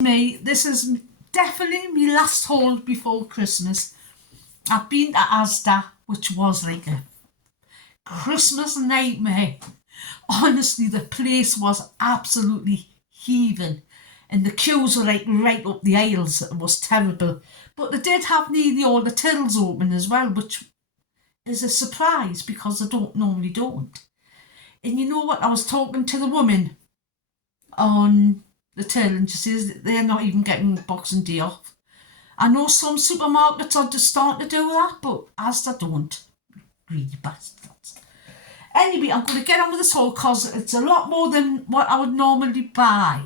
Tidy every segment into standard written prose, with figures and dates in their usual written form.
Me, this is definitely my last haul before Christmas. I've been to Asda, which was like a Christmas nightmare. Honestly, the place was absolutely heaving, and the queues were like right up the aisles. It was terrible. But they did have nearly all the tills open as well, which is a surprise because they don't normally don't. And you know what? I was talking to the woman on the till, and she says that they're not even getting Boxing Day off. I know some supermarkets are just starting to do that, but Asda don't. Greedy bastards. Anyway, I'm going to get on with this haul because it's a lot more than what I would normally buy.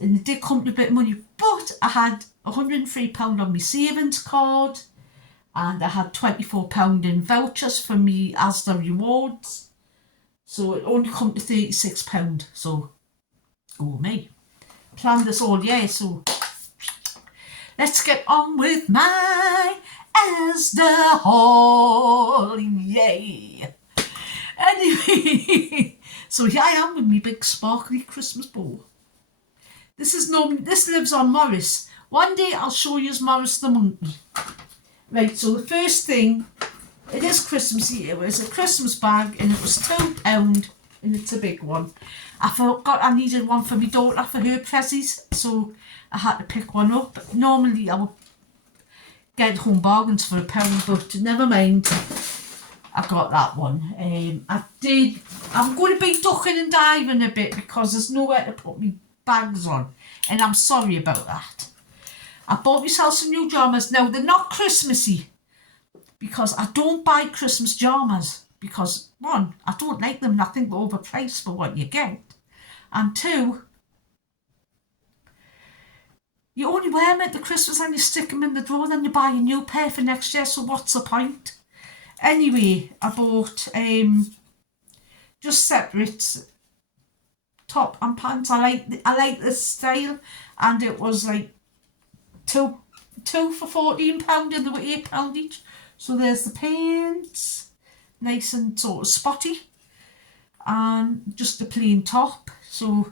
And it did come to a bit of money, but I had £103 on my savings card, and I had £24 in vouchers for me Asda rewards. So it only come to £36. So, go me. Planned this all year, so let's get on with my Asda haul. Yay! Anyway, so here I am with my big sparkly Christmas bowl. This lives on Morris. One day I'll show you Morris the monkey. Right, so the first thing, it is Christmassy. It was a Christmas bag and it was £2 and it's a big one. I forgot I needed one for my daughter for her prezzies, so I had to pick one up. Normally I would get home bargains for £1, but never mind. I got that one. I'm going to be ducking and diving a bit because there's nowhere to put my bags on, and I'm sorry about that. I bought myself some new pyjamas. Now, they're not Christmassy because I don't buy Christmas pyjamas because, one, I don't like them and I think they're overpriced for what you get. And two, you only wear them at the Christmas and you stick them in the drawer, then you buy a new pair for next year, so what's the point? Anyway, I bought just separate top and pants. I like this style, and it was like two for £14 and they were £8 each. So there's the pants, nice and sort of spotty, and just a plain top. So,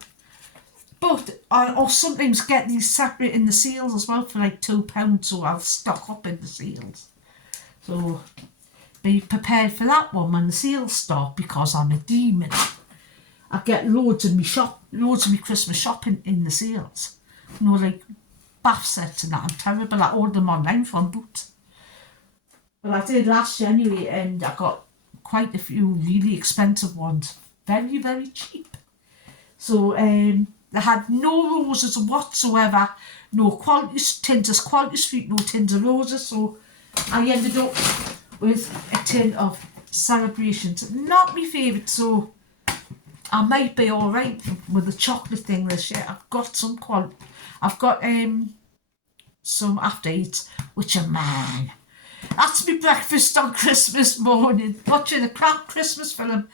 but I'll sometimes get these separate in the sales as well for like £2, so I'll stock up in the sales. So be prepared for that one when the sales start, because I'm a demon. I get loads of me Christmas shopping in the sales. You know, like bath sets and that. I'm terrible. I ordered them online from Boots. Well, I did last year anyway, and I got quite a few really expensive ones. Very, very cheap. So they had no roses whatsoever. No quality tins of Quality Street, no tins of roses. So I ended up with a tin of Celebrations. Not my favourite, so I might be alright with the chocolate thing this year. I've got some some after eights, which are mine. That's my breakfast on Christmas morning. Watching a crap Christmas film,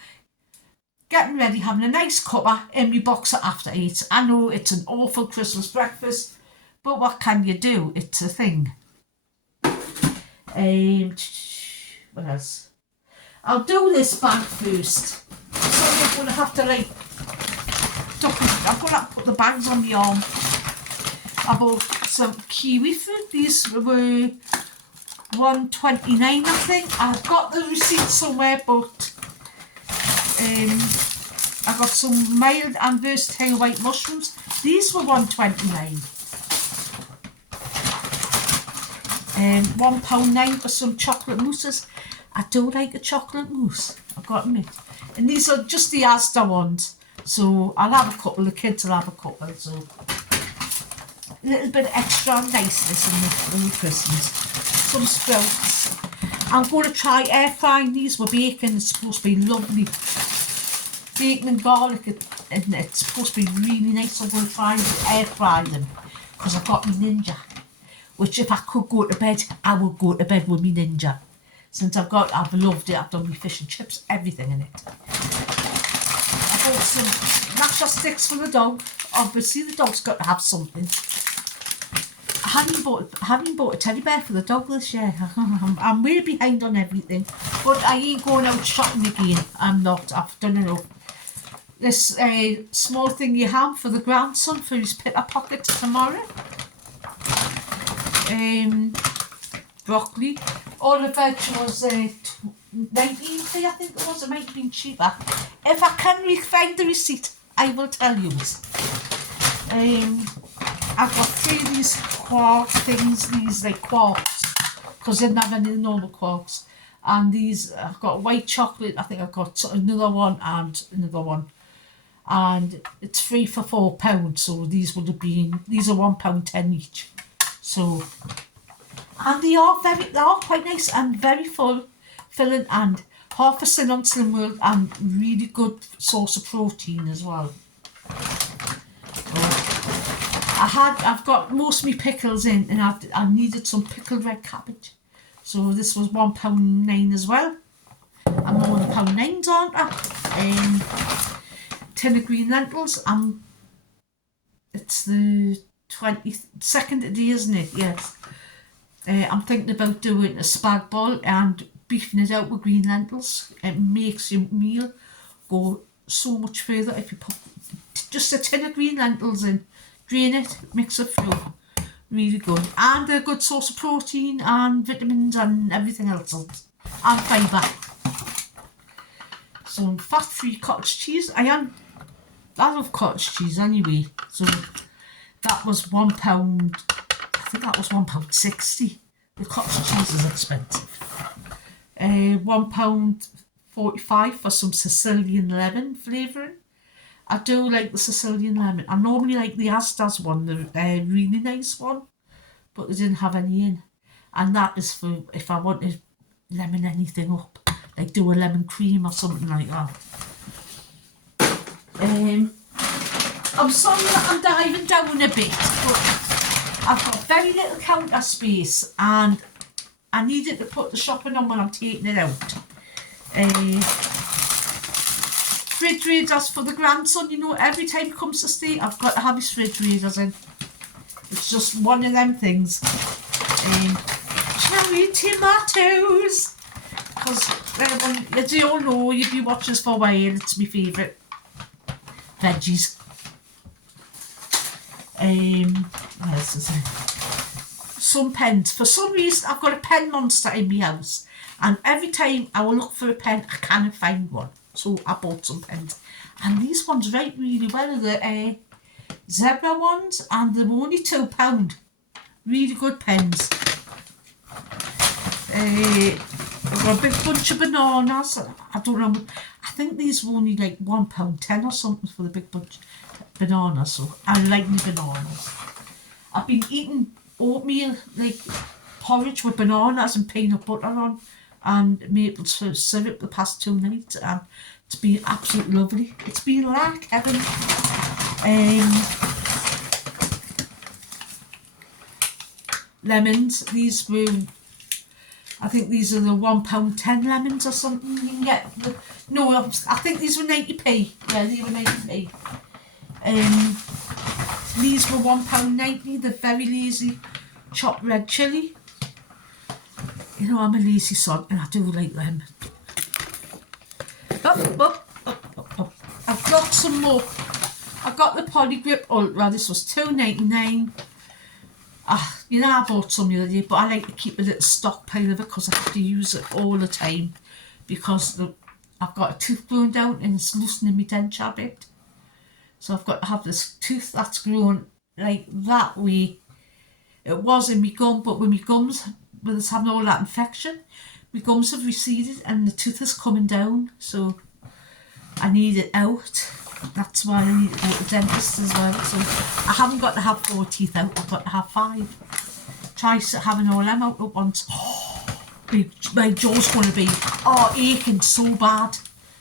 getting ready, having a nice cuppa in my box of after eights. I know it's an awful Christmas breakfast, but what can you do? It's a thing. What else? I'll do this bag first. So I'm going to have to I'm going to have to put the bags on the arm. I bought some kiwi fruit. These were $1.29, I think. I've got the receipt somewhere, but I got some mild and versatile white mushrooms. These were $1.29. £1.09 for some chocolate mousses. I do like a chocolate mousse, I've got to admit. And these are just the Asda ones. So I'll have a couple, the kids will have a couple. So a little bit of extra niceness in the Christmas. Some sprouts. I'm going to try air frying these with bacon. It's supposed to be lovely. Bacon and garlic, and it's supposed to be really nice. I'm going to try and air fry them because I've got my Ninja. Which if I could go to bed, I would go to bed with my Ninja. Since I've loved it, I've done my fish and chips, everything in it. I bought some masher sticks for the dog. Obviously the dog's got to have something. I haven't bought a teddy bear for the dog this year. I'm way behind on everything. But I ain't going out shopping again. I'm not. I've done enough. this small thingy ham for the grandson for his pitter pocket tomorrow. Broccoli. All the veg was 19p, I think it was. It might have been cheaper. If I can find the receipt, I will tell you. I've got 3 of these quark things, these like quarks, because I didn't have any normal quarks. And these, I've got white chocolate, I think I've got another one and another one. And it's 3 for £4, so these would have been, these are £1.10 each. So, and they are quite nice and very filling, and half a sin on Slim World and really good source of protein as well. I've got most of my pickles in, and I needed some pickled red cabbage. So this was £1.09 as well. I'm more than £1.09, aren't I? Tin of green lentils, and it's the 22nd today, isn't it? Yes. I'm thinking about doing a spag bol and beefing it out with green lentils. It makes your meal go so much further if you put just a tin of green lentils in, drain it, mix it through. Really good. And a good source of protein and vitamins and everything else. And fibre. Some fat-free cottage cheese. I love cottage cheese anyway. So that was £1. I think that was £1.60. The cottage cheese is expensive. £1.45 for some Sicilian lemon flavouring. I do like the Sicilian lemon. I normally like the Asda's one, the really nice one, but they didn't have any in. And that is for if I want to lemon anything up, like do a lemon cream or something like that. I'm sorry that I'm diving down a bit, but I've got very little counter space and I needed to put the shopping on when I'm taking it out. Fridge raiders for the grandson, you know, every time he comes to stay, I've got to have his fridge raiders in. It's just one of them things. Cherry tomatoes. Because, as you all know, you've been watching us for a while, it's my favourite veggies. What else is there? Some pens. For some reason, I've got a pen monster in my house. And every time I will look for a pen, I can't find one. So I bought some pens. And these ones write really well. The zebra ones. And they're only £2. Really good pens. I've got a big bunch of bananas. I don't know. I think these were only like £1.10 or something for the big bunch of bananas. So I like my bananas. I've been eating oatmeal, like porridge with bananas and peanut butter on and maple syrup the past 2 nights, and it's been absolutely lovely. It's been like heaven. Lemons, these were, I think these are the £1.10 lemons or something you can get. No, I think these were 90p. Yeah, they were 90p. These were £1.90, the very lazy chopped red chilli. You know, I'm a lazy sod and I do like them. I've got some more. I've got the Polygrip Ultra. This was £2.99. You know, I bought some the other day, but I like to keep a little stockpile of it because I have to use it all the time because I've got a tooth growing down and it's loosening my denture a bit. So I've got to have this tooth that's grown like that way. It was in my gum, but with my gums, with us having all that infection, my gums have receded and the tooth is coming down. So I need it out. That's why I need to go to the dentist as well. So I haven't got to have 4 teeth out, I've got to have 5. Try having all them out at once. My jaw's going to be aching so bad.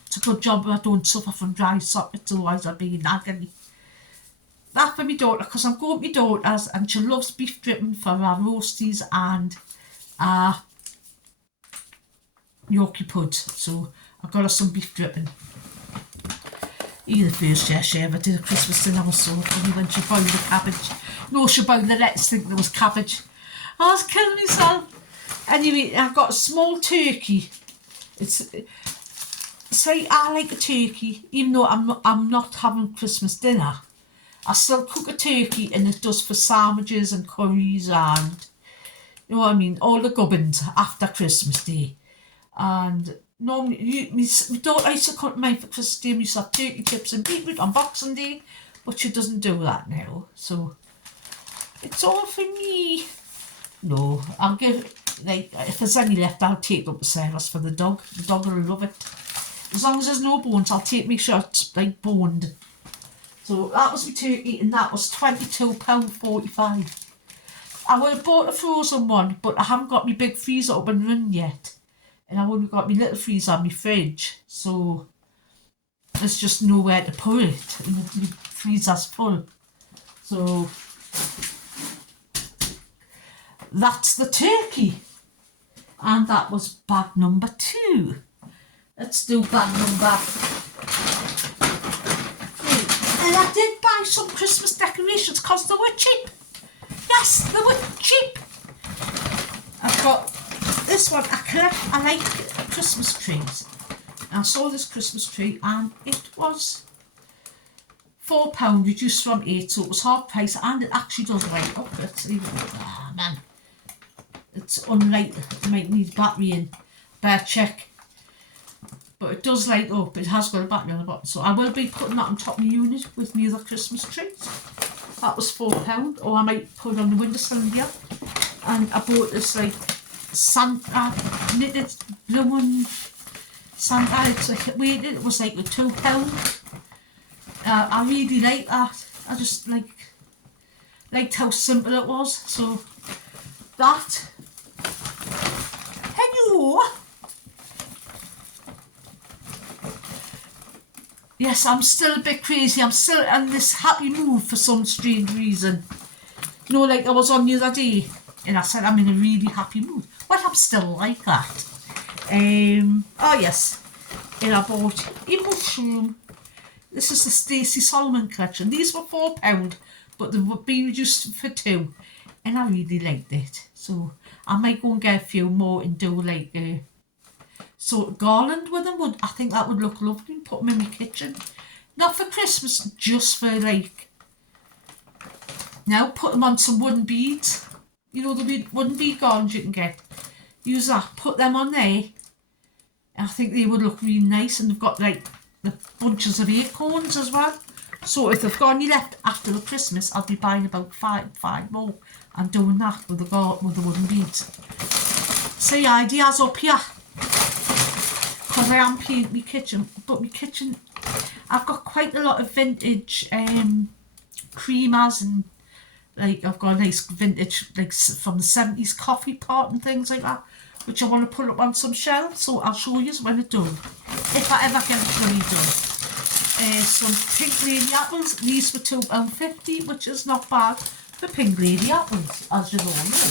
It's a good job I don't suffer from dry sockets, otherwise I'd be in agony. That for my daughter, because I'm going with my daughter's and she loves beef dripping for our roasties and our Yorkie puds. So I got her some beef dripping. The first year she ever did a Christmas dinner was so funny when she boiled the cabbage. No, she boiled the lettuce thinking there was cabbage. I was killing myself. Anyway, I've got a small turkey. It's say I like a turkey, even though I'm not having Christmas dinner. I still cook a turkey, and it does for sandwiches and curries and, you know what I mean, all the gubbins after Christmas Day. And normally, my daughter used to come to mine for Christmas Day, and we used to have turkey chips and beetroot on Boxing Day, but she doesn't do that now. So it's all for me. No, I'll give, like, if there's any left, I'll take it up to Sarah's for the dog. The dog will love it. As long as there's no bones, I'll make sure it's, like, boned. So that was my turkey, and that was £22.45. I would have bought a frozen one, but I haven't got my big freezer up and running yet. And I've only got my little freezer in my fridge, so there's just nowhere to put it, and the freezer's full. So that's the turkey. And that was bag number 2. Let's do bag number 3. And I did buy some Christmas decorations because they were cheap. Yes, they were cheap. I've got this one. I like Christmas trees. And I saw this Christmas tree, and it was £4 reduced from 8, so it was half price, and it actually does light up. Let's see. Oh man, it's unlight. It might need battery in. Better check. But it does light up. It has got a battery on the bottom, so I will be putting that on top of my unit with my other Christmas trees. That was £4, or I might put it on the windowsill here. And I bought this like Santa knitted blue and Santa. It's like weighted. It was like £2. I really like that. I just liked how simple it was. So that. Hello. Yes, I'm still a bit crazy. I'm still in this happy mood for some strange reason. You know, like I was on the other day, and I said I'm in a really happy mood. Well, I'm still like that. Oh yes, and I bought a mushroom. This is the Stacey Solomon collection. These were £4, but they were being reduced for 2, and I really liked it. So I might go and get a few more and do like a sort of garland with them. I think that would look lovely. Put them in my kitchen. Not for Christmas, just for like. Now put them on some wooden beads. You know the wooden bead garlands you can get. Use that. Put them on there. And I think they would look really nice. And they've got like the bunches of acorns as well. So if they've got any left after the Christmas, I'll be buying about five more and doing that with the wooden beads. See, ideas up here. Because I am painting my kitchen, but my kitchen, I've got quite a lot of vintage creamers, and like I've got a nice vintage like from the 70s coffee pot and things like that, which I want to put up on some shelves. So I'll show you when it's done, if I ever get it really done. Some pink lady apples. These were £2.50, which is not bad for pink lady apples, as you all know.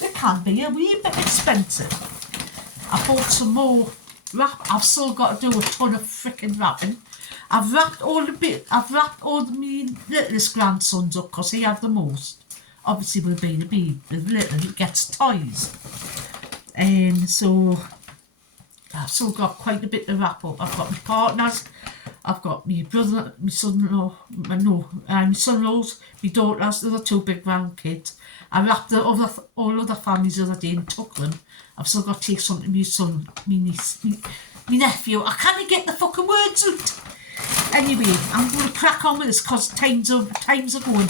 They can be a wee bit expensive. I bought some more wrap. I've still got to do a ton of freaking wrapping. I've wrapped all my littlest grandsons up because he have the most. Obviously with being a baby, the little he gets toys. And so I've still got quite a bit to wrap up. I've got my partners, I've got my brother, my son-in-law, my son-in-laws, my daughters, the other 2 big grandkids. I wrapped all other families the other day and took them. I've still got to take some to my son, my niece, my nephew. I can't get the fucking words out. Anyway, I'm going to crack on with this because times are going.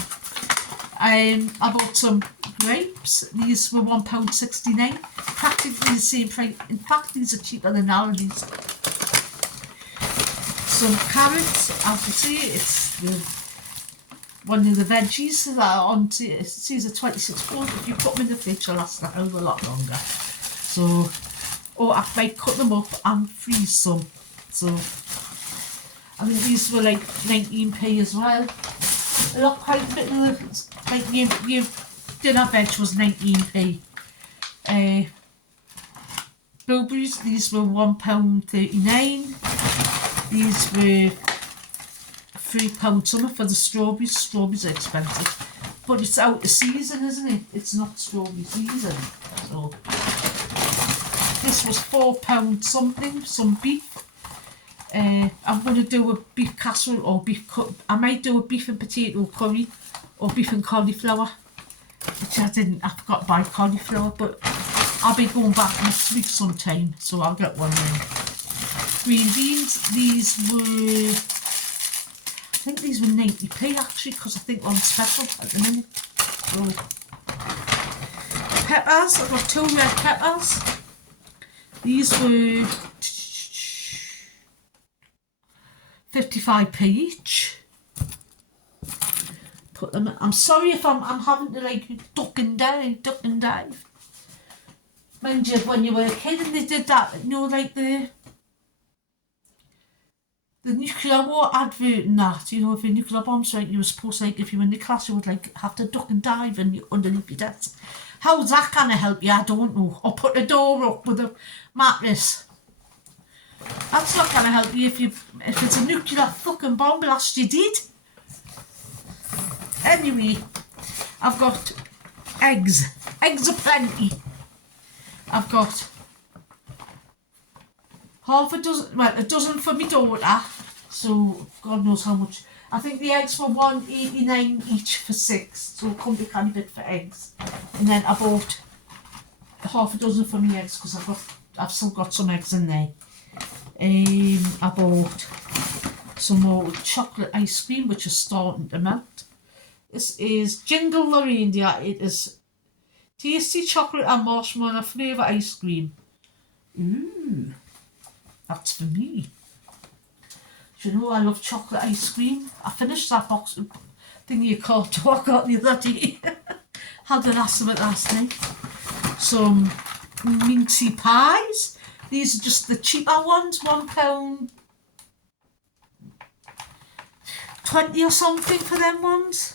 I bought some grapes. These were £1.69. Practically the same price. In fact, these are cheaper than Aldi's. Some carrots. As you see, it's one of the veggies that are on. It says a 26 pounds. If you put them in the fridge, they'll last a hell of a lot longer. So, or I might cut them up and freeze some. So, I think these were like 19p as well. A lot, quite a bit of the, like your dinner veg was 19p. Blueberries, these were £1.39. These were £3 something for the strawberries. Strawberries are expensive. But it's out of season, isn't it? It's not strawberry season. So this was £4 something, some beef. I'm going to do a beef casserole or I might do a beef and potato curry or beef and cauliflower, which I forgot to buy cauliflower, but I'll be going back next week sometime, so I'll get one then. Green beans, these were, I think these were 90p actually, because I think they're on special at the minute. So, peppers, I've got 2 red peppers. These were 55p each. Put them. I'm sorry if I'm having to like duck and dive. Mind you, when you were a kid and they did that, you know, like the nuclear war advert and that, you know, if a nuclear bomb's right, you were supposed to, like, if you were in the class, you would like have to duck and dive and underneath your desk. How's that gonna help you? I don't know. Or put a door up with a mattress. That's not gonna help you if it's a nuclear fucking bomb blast you did. Anyway, I've got eggs. Eggs are plenty. I've got half a dozen, well, a dozen for my daughter, so God knows how much. I think the eggs were $1.89 each for 6, so it couldn't be kind of bit for eggs. And then I bought half a dozen for my eggs because I've still got some eggs in there. I bought some more chocolate ice cream, which is starting to melt. This is Jingle the Reindeer. It is tasty chocolate and marshmallow flavour ice cream. Ooh, that's for me. Do you know I love chocolate ice cream? I finished that box of thingy called I got the other day. Had the last of it last night. Some mincy pies. These are just the cheaper ones, £1.20 or something for them ones.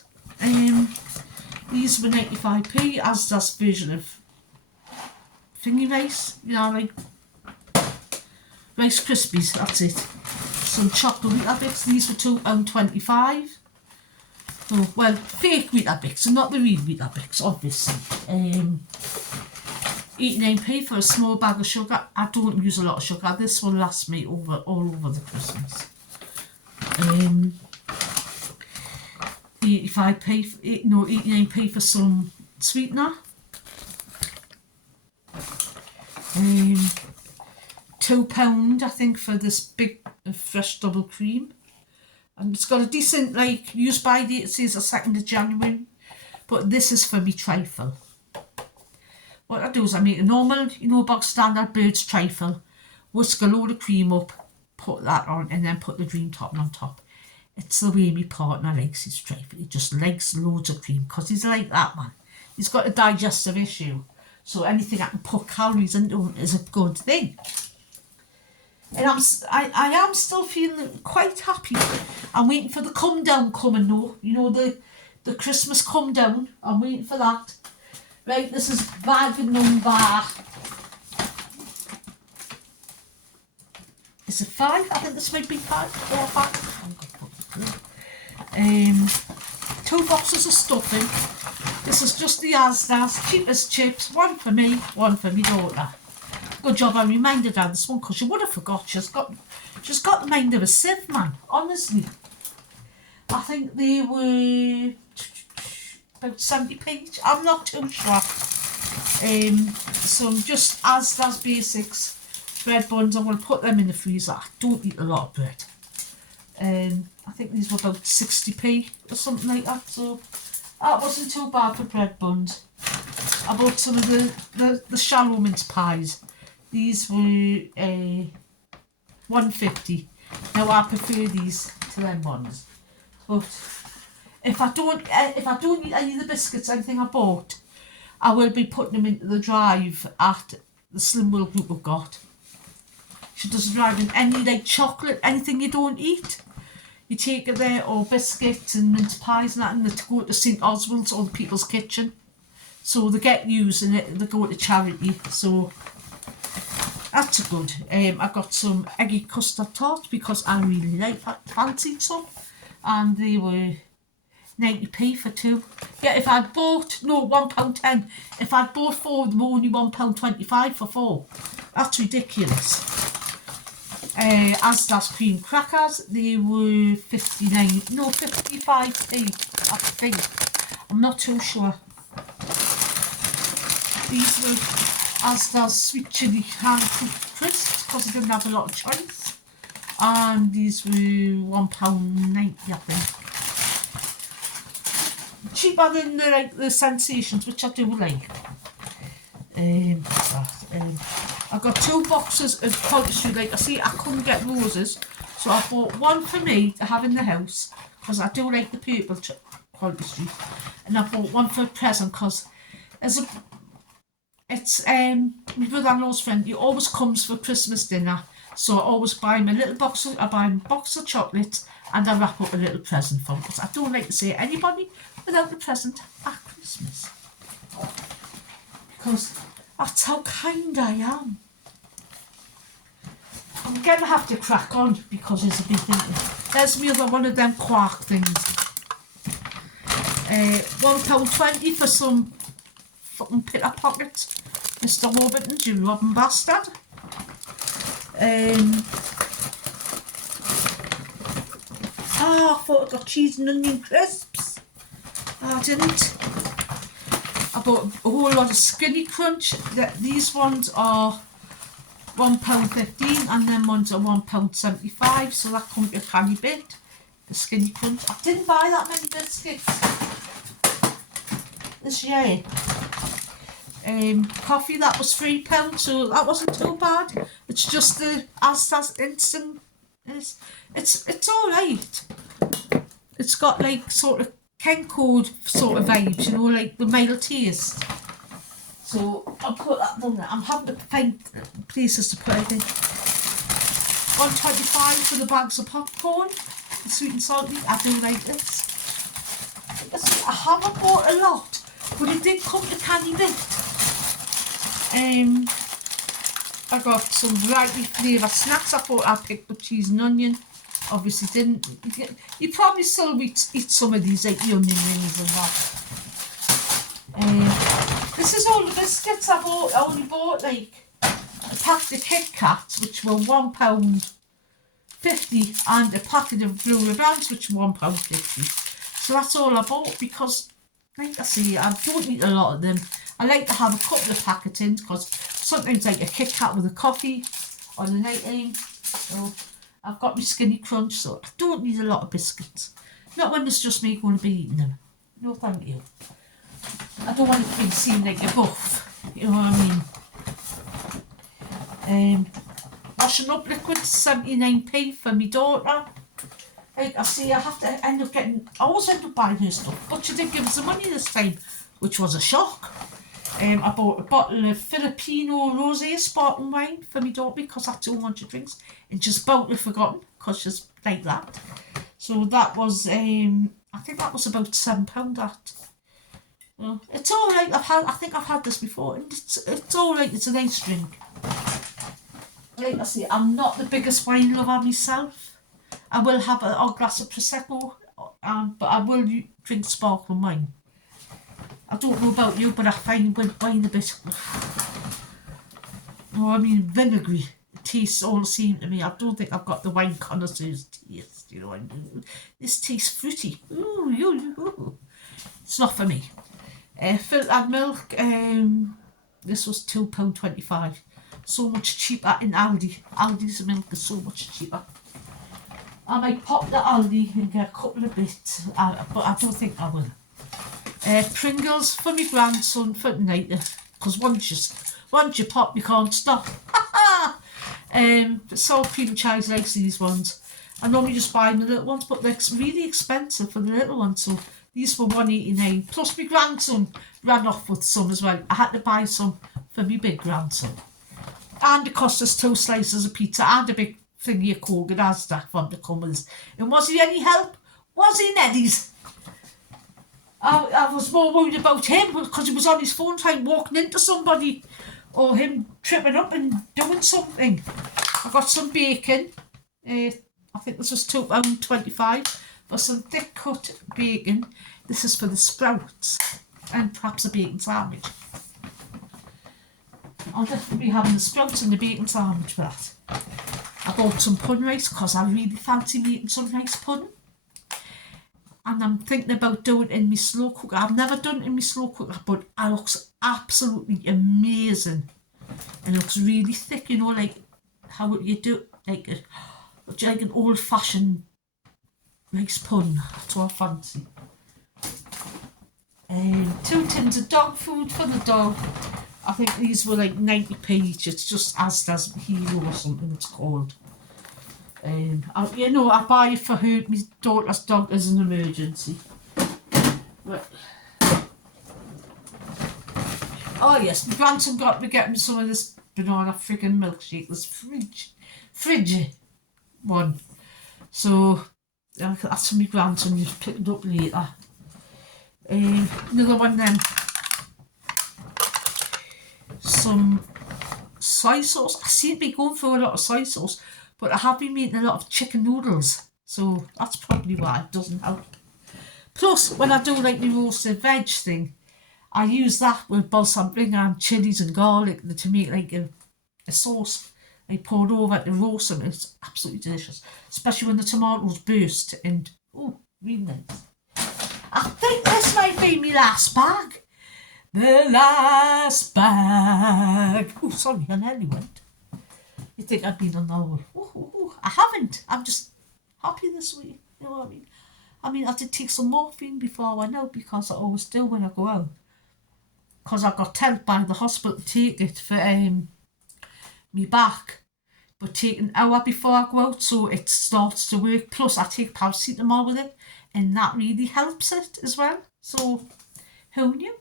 These were 95p, asda's version of thingy rice, you know, like Rice Krispies, that's it. Some chocolate Weetabix, these were £2.25. Oh, well, fake Weetabix, and not the real Weetabix, obviously. 89p for a small bag of sugar. I don't use a lot of sugar. This will last me all over the Christmas. 89p for some sweetener. £2 I think for this big fresh double cream, and it's got a decent like use by date. It says the 2nd of January, but this is for me trifle. What I do is I make a normal, you know, box standard bird's trifle, whisk a load of cream up, put that on, and then put the dream topping on top. It's the way my partner likes his trifle. He just likes loads of cream because he's like that, man. He's got a digestive issue, so anything I can put calories into is a good thing. And I am still feeling quite happy. I'm waiting for the come down coming though. You know, the Christmas come down. I'm waiting for that. Right, this is bag number, is it 5? I think this might be 5 or 5. 2 boxes of stuffing. This is just the asda's, cheapest chips. One for me, one for my daughter. Good job I reminded her this one because she would have forgot. She's got the mind of a sieve, man. Honestly. I think they were about 70p each. I'm not too sure. Some just asda's basics. Bread buns, I'm going to put them in the freezer. I don't eat a lot of bread. I think these were about 60p or something like that. So that wasn't too bad for bread buns. I bought some of the shallow mince pies. These were $1.50. Now I prefer these to them ones. But if I don't eat any of the biscuits, anything I bought, I will be putting them into the drive at the Slim Will group we've got. She does a drive in any like chocolate, anything you don't eat. You take it there, or biscuits and mince pies and that, and they go to St Oswald's or the People's Kitchen. So they get used and they go to charity. So that's good. I got some eggy custard tarts because I really fancied some, and they were 90p for 2. Yeah, if I'd bought, no, £1.10. If I'd bought 4, they were only £1.25 for 4. That's ridiculous. Asda's cream crackers. They were 55p, I think. I'm not too sure. These were Asda's sweet chili hand cooked crisps because I didn't have a lot of choice. And these were £1.90, I think. Cheaper than the Sensations, which I do like. I got 2 boxes of poultry. Like I see, I couldn't get roses, so I bought one for me to have in the house because I do like the purple poultry, and I bought one for a present because it's my brother-in-law's friend. He always comes for Christmas dinner, so I always buy him a little box. I buy him a box of chocolates and I wrap up a little present for him because I don't like to see anybody without a present at Christmas. Because that's how kind I am. I'm going to have to crack on because it's a big thing. There's me other one of them quark things. £1.20 for some fucking pitter pockets. Mr. Warburton's, you robbing bastard. I thought I got cheese and onion crisps. I didn't. I bought a whole lot of Skinny Crunch. These ones are £1.15 and then ones are £1.75, so that comes to a canny bit. The Skinny Crunch. I didn't buy that many biscuits this year. Coffee, that was £3, so that wasn't too bad. It's just the Asda's instant. It's alright. It's got like sort of Ken Code sort of vibes, you know, like the male taste. So I'll put that on there. I'm having to find places to put it in. £1.25 for the bags of popcorn, the sweet and salty. I do like this. I haven't bought a lot, but it did come to canny bit. I got some variety flavour snacks. I thought I'd pick the cheese and onion. Obviously didn't. You probably still eat some of these, like the onion rings and that. This is all the biscuits I bought. I only bought like a packet of Kit Kats, which were £1.50, and a packet of Blue Ribbons, which were £1.50. So that's all I bought because, like I say, I don't eat a lot of them. I like to have a couple of packets in because sometimes like a Kit Kat with a coffee on the night time. So I've got my Skinny Crunch, so I don't need a lot of biscuits. Not when it's just me going to be eating them. No, thank you. I don't want it to be seen like a buff. You know what I mean? Washing up liquid, 79p for my daughter. Like I see, I have to end up getting. I always end up buying her stuff, but she did give us the money this time, which was a shock. I bought a bottle of Filipino Rosé sparkling wine for my daughter because that's all she drinks, and just about forgotten because she's like that. So that was, I think that was about £7. That. It's all right. I think I've had this before, and it's all right. It's a nice drink. Like I say, I'm not the biggest wine lover myself. I will have a glass of prosecco, but I will drink sparkling wine. I don't know about you, but I find wine a bit, vinegary. It tastes all the same to me. I don't think I've got the wine connoisseur's taste, you know. This tastes fruity. Ooh. It's not for me. Filtered milk, this was £2.25. So much cheaper in Aldi. Aldi's milk is so much cheaper. I might pop the Aldi and get a couple of bits, but I don't think I will. Pringles for my grandson for tonight, because once you pop, you can't stop. Salt cream chives likes these ones. I normally just buy the little ones, but they're really expensive for the little ones, so these were £1.89. Plus my grandson ran off with some as well. I had to buy some for my big grandson. And it cost us 2 slices of pizza and a big thingy of Coke at Asda for him to come with us. And was he any help? Was he, Neddy's? I was more worried about him because he was on his phone trying walking into somebody or him tripping up and doing something. I got some bacon. I think this was £2.25 for some thick cut bacon. This is for the sprouts and perhaps a bacon sandwich. I'll definitely be having the sprouts and the bacon sandwich for that. I bought some pudding rice because I really fancy making some rice pudding. And I'm thinking about doing it in my slow cooker. I've never done it in my slow cooker, but it looks absolutely amazing. And it looks really thick, you know, like how you do, like an old-fashioned rice pudding. That's what I fancy. 2 tins of dog food for the dog. I think these were like 90p each. It's just asda's Hero or something it's called. I buy it for her, my daughter's dog, as an emergency. But, oh yes, my grandson got me getting some of this banana friggin' milkshake, this fridge one. So that's for my grandson, he's picked it up later. Another one then, some soy sauce. I seem to be going for a lot of soy sauce, but I have been making a lot of chicken noodles, so that's probably why it doesn't help. Plus, when I do like the roasted veg thing, I use that with balsamic and chilies and garlic to make like a sauce. I pour it over to roast them. It's absolutely delicious, especially when the tomatoes burst and really nice. I think this might be my last bag. The last bag. Oh, sorry, I nearly went. You think I've been on that one? I haven't. I'm just happy this week. You know what I mean? I mean, I did take some morphine before I went out because I always do when I go out. Because I got told by the hospital to take it for me back. But take an hour before I go out so it starts to work. Plus, I take paracetamol with it. And that really helps it as well. So, who knew?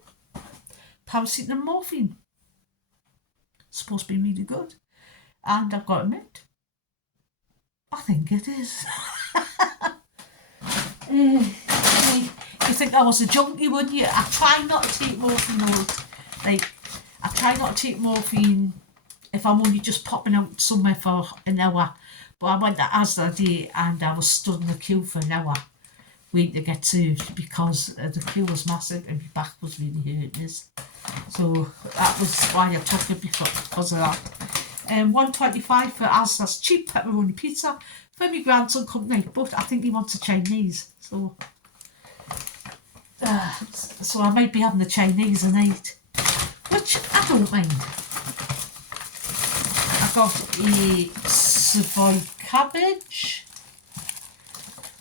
Paracetamol and morphine. Supposed to be really good. And I've got to admit, I think it is. You think I was a junkie, wouldn't you? I try not to take morphine. I try not to take morphine if I'm only just popping out somewhere for an hour. But I went to asda today and I was stood in the queue for an hour waiting to get served because the queue was massive and my back was really hurting. So that was why I took it because of that. $1.25 for asda's cheap pepperoni pizza for my grandson company, but I think he wants a Chinese. So I might be having the Chinese tonight, which I don't mind. I got a Savoy cabbage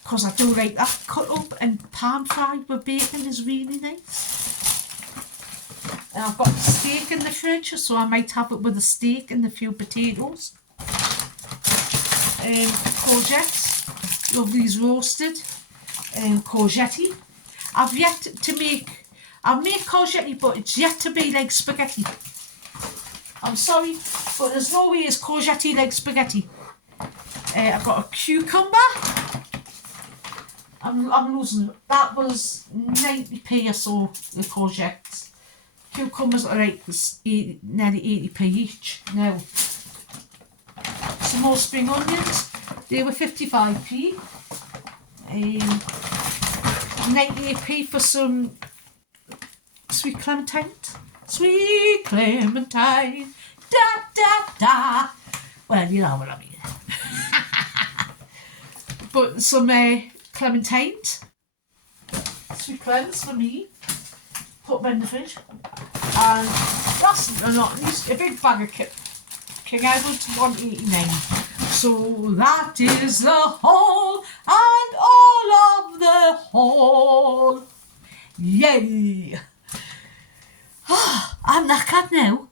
because I do like that cut up and pan fried with bacon is really nice. And I've got steak in the fridge, so I might have it with a steak and a few potatoes. Courgettes, love these roasted. Courgette. I've yet to make, I'll make courgette, but it's yet to be like spaghetti. I'm sorry, but there's no way it's courgette like spaghetti. I've got a cucumber. I'm losing. That was 90p or so, the courgettes. Cucumbers are like nearly 80p each now. Some more spring onions. They were 55p. 98p for some sweet clementine. Sweet clementine. Da da da. Well, you know what I mean. But some clementines. Sweet clems for me. Put them in the fridge. And last but not least, a big bag of King Edward's $1.89. So that is the haul and all of the haul. Yay! I'm knackered now.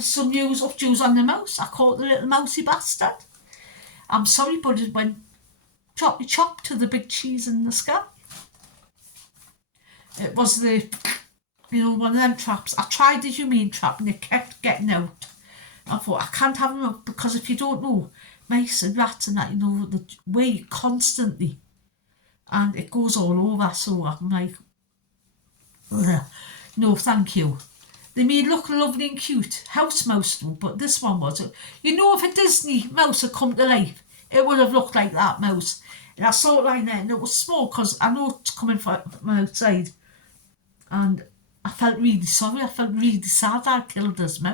Some news on the mouse. I caught the little mousy bastard. I'm sorry, but it went choppy chop to the big cheese in the sky. It was one of them traps. I tried the humane trap and it kept getting out. I thought, I can't have them up because if you don't know, mice and rats and that, they weigh constantly. And it goes all over, so I'm like, ugh. No, thank you. They made look lovely and cute, house mouse, but this one was. If a Disney mouse had come to life, it would have looked like that mouse. And I saw it lying there, and it was small because I know it's coming from outside. And I felt really sorry. I felt really sad I killed this mouse.